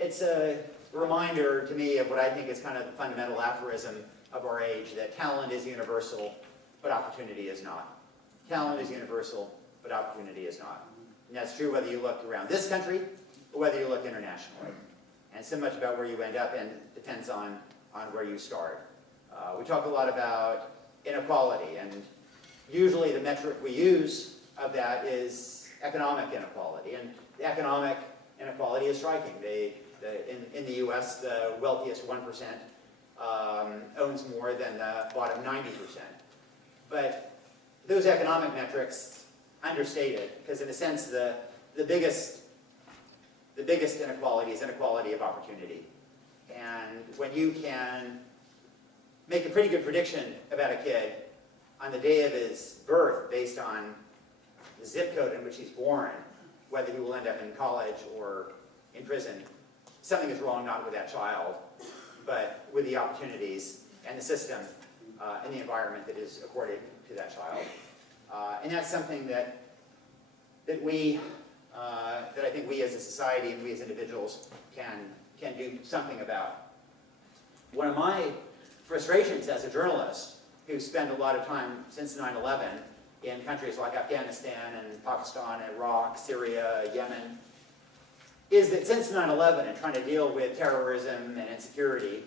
it's a reminder to me of what I think is kind of the fundamental aphorism of our age, that talent is universal, but opportunity is not. Talent is universal, but opportunity is not. And that's true whether you look around this country or whether you look internationally. And so much about where you end up and depends on where you start. We talk a lot about inequality, and usually the metric we use of that is economic inequality. And the economic inequality is striking. In the US, the wealthiest 1% owns more than the bottom 90%. But those economic metrics understated, because in a sense the biggest inequality is inequality of opportunity. And when you can make a pretty good prediction about a kid on the day of his birth based on the zip code in which he's born, whether he will end up in college or in prison, something is wrong not with that child, but with the opportunities and the system and the environment that is accorded to that child. And that's something that I think we as a society and we as individuals can do something about. One of my frustrations as a journalist who spent a lot of time since 9/11 in countries like Afghanistan and Pakistan, Iraq, Syria, Yemen, is that since 9/11 and trying to deal with terrorism and insecurity,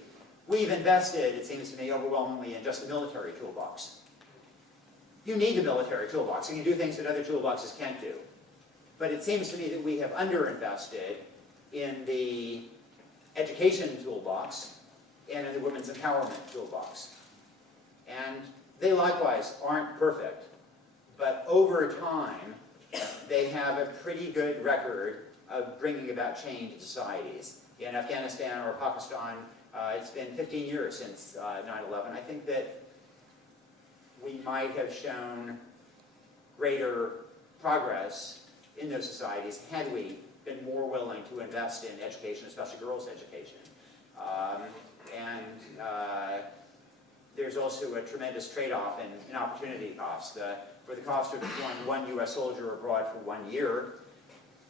we've invested, it seems to me, overwhelmingly in just the military toolbox. You need the military toolbox. You can do things that other toolboxes can't do. But it seems to me that we have underinvested in the education toolbox and in the women's empowerment toolbox. And they likewise aren't perfect, but over time, they have a pretty good record of bringing about change in societies. In Afghanistan or Pakistan, it's been 15 years since 9/11. I think that we might have shown greater progress in those societies had we been more willing to invest in education, especially girls' education. There's also a tremendous trade-off in opportunity costs. For the cost of deploying one US soldier abroad for 1 year,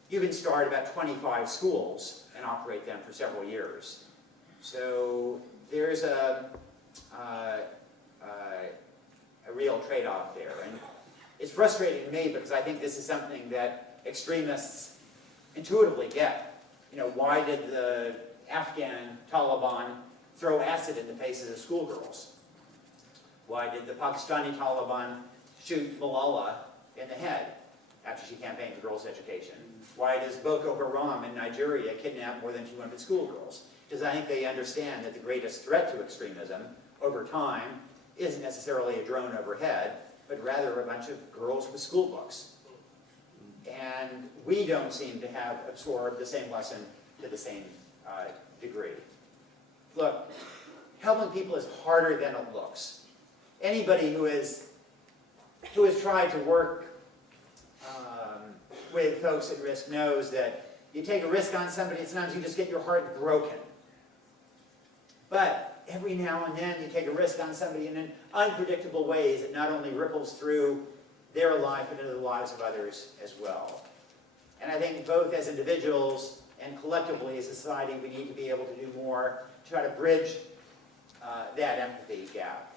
you can start about 25 schools and operate them for several years. So there's a real trade-off there. And it's frustrating to me because I think this is something that extremists intuitively get. You know, why did the Afghan Taliban throw acid in the faces of schoolgirls? Why did the Pakistani Taliban shoot Malala in the head after she campaigned for girls' education? Why does Boko Haram in Nigeria kidnap more than 200 schoolgirls? Because I think they understand that the greatest threat to extremism over time isn't necessarily a drone overhead, but rather a bunch of girls with school books. And we don't seem to have absorbed the same lesson to the same degree. Look, helping people is harder than it looks. Anybody who has tried to work with folks at risk knows that you take a risk on somebody, and sometimes you just get your heart broken. But every now and then you take a risk on somebody in unpredictable ways that not only ripples through their life but into the lives of others as well. And I think both as individuals and collectively as a society, we need to be able to do more to try to bridge that empathy gap.